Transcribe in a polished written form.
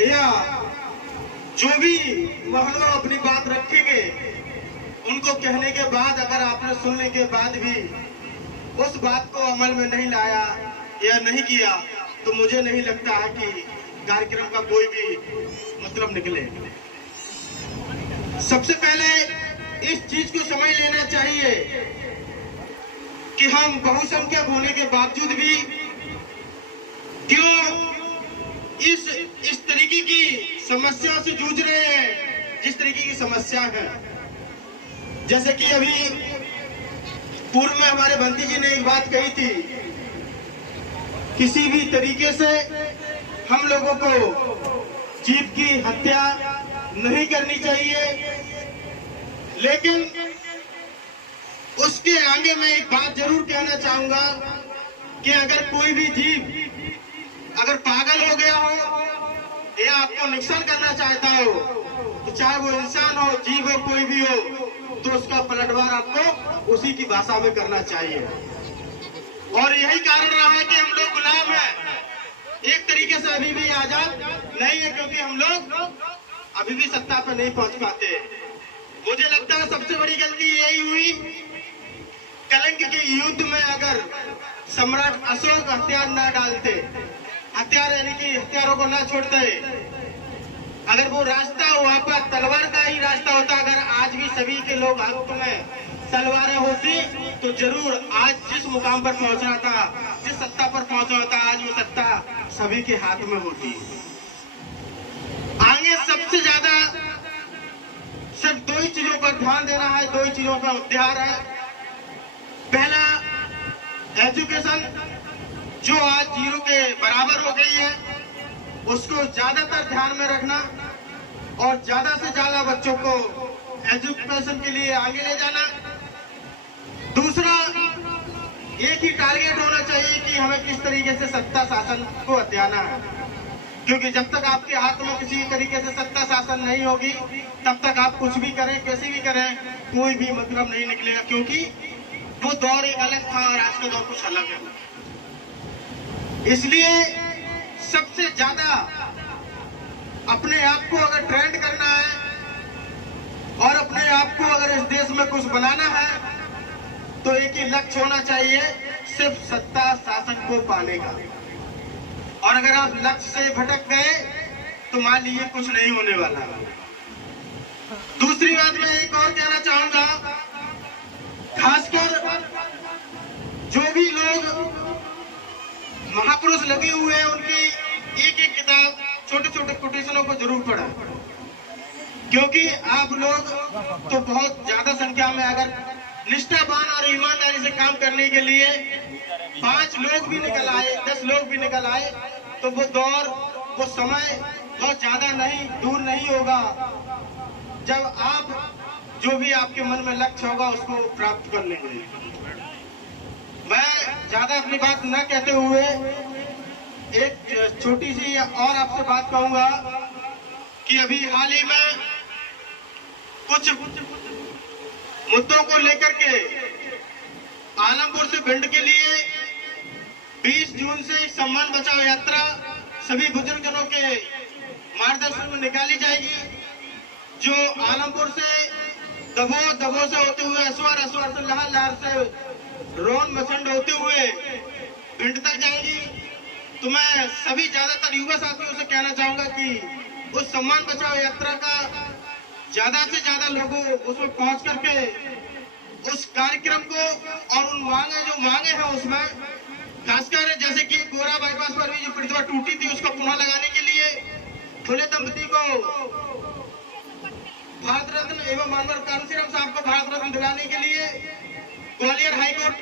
या जो भी महलों अपनी बात रखेंगे, उनको कहने के बाद अगर आपने सुनने के बाद भी उस बात को अमल में नहीं लाया या नहीं किया, तो मुझे नहीं लगता है कि कार्यक्रम का कोई भी मतलब निकले। सबसे पहले इस चीज को समझ लेना चाहिए कि हम बहुसंख्यक होने के बावजूद भी क्यों इस तरीके की समस्या से जूझ रहे हैं, जिस तरीके की समस्या है। जैसे कि अभी पूर्व में हमारे बंटी जी ने एक बात कही थी, किसी भी तरीके से हम लोगों को जीव की हत्या नहीं करनी चाहिए, लेकिन उसके आगे मैं एक बात जरूर कहना चाहूंगा कि अगर कोई भी जीव अगर पागल हो गया हो या आपको नुकसान करना चाहता हो, तो चाहे वो इंसान हो, जीव हो, कोई भी हो, तो उसका पलटवार आपको उसी की भाषा में करना चाहिए। और यही कारण रहा है कि हम लोग गुलाम हैं, एक तरीके से अभी भी आजाद नहीं है, क्योंकि हम लोग अभी भी सत्ता पर नहीं पहुंच पाते। मुझे लगता है सबसे बड़ी गलती यही हुई, कलंक के युद्ध में अगर सम्राट अशोक हथियार न डालते, हथियार यानी कि हथियारों को न छोड़ते, अगर वो रास्ता वहां पर तलवार का ही रास्ता होता, अगर आज भी सभी के लोग हाथ में तलवारें होती, तो जरूर आज जिस मुकाम पर पहुंचना था, जिस सत्ता पर पहुंचना था, आज वो सत्ता सभी के हाथ में होती। आगे सबसे ज्यादा सिर्फ दो ही चीजों पर ध्यान देना है, दो ही चीजों का उद्धार है। पहला, एजुकेशन जो आज 0 के बराबर हो गई है, उसको ज्यादातर ध्यान में रखना और ज्यादा से ज्यादा बच्चों को एजुकेशन के लिए आगे ले जाना। दूसरा, एक ही टारगेट होना चाहिए कि हमें किस तरीके से सत्ता शासन को हथियाना है, क्योंकि जब तक आपके हाथ में किसी तरीके से सत्ता शासन नहीं होगी, तब तक आप कुछ भी करें, कैसे भी करें, कोई भी मतलब नहीं निकलेगा, क्योंकि वो दौर एक अलग था और आज का दौर कुछ अलग है। इसलिए सबसे ज्यादा अपने आप को अगर ट्रेंड करना है और अपने आप को अगर इस देश में कुछ बनाना है, तो एक ही लक्ष्य होना चाहिए, सिर्फ सत्ता शासन को पाने का। और अगर आप लक्ष्य से भटक गए, तो मान लीजिए कुछ नहीं होने वाला। दूसरी बात मैं एक और कहना चाहूंगा, खासकर जो भी लोग महापुरुष लगे हुए हैं, उनकी एक एक किताब, छोटे छोटे कोटेशनों को जरूर पढ़ा, क्योंकि आप लोग तो बहुत ज्यादा संख्या में अगर निष्ठावान और ईमानदारी से काम करने के लिए 5 लोग भी निकल आए, 10 लोग भी निकल आए, तो वो दौर, वो समय बहुत ज्यादा नहीं दूर नहीं होगा जब आप जो भी आपके मन में लक्ष्य होगा उसको प्राप्त कर लेंगे। मैं ज्यादा अपनी बात न कहते हुए एक छोटी सी और आपसे बात कहूंगा कि अभी हाल ही में कुछ मुद्दों को लेकर के आलमपुर से भिंड के लिए 20 जून से सम्मान बचाओ यात्रा सभी बुजुर्गजनों के मार्गदर्शन में निकाली जाएगी, जो आलमपुर से दबो से होते हुए असवार से लहर से रोन मचंड होते हुए भिंड तक जाएगी। तो मैं सभी ज्यादातर युवा साथियों से कहना चाहूंगा कि उस सम्मान बचाओ यात्रा का ज्यादा से ज्यादा लोगों उसमें पहुंच करके उस कार्यक्रम को और उन मांगे हैं उसमें, खासकर जैसे कि गोरा बाईपास पर भी जो प्रतिभा टूटी थी, उसको पुनः लगाने के लिए खुले दंपति को भारत रत्न एवं मानवर कांसीराम साहब को भारत रत्न दिलाने के लिए ग्वालियर हाईकोर्ट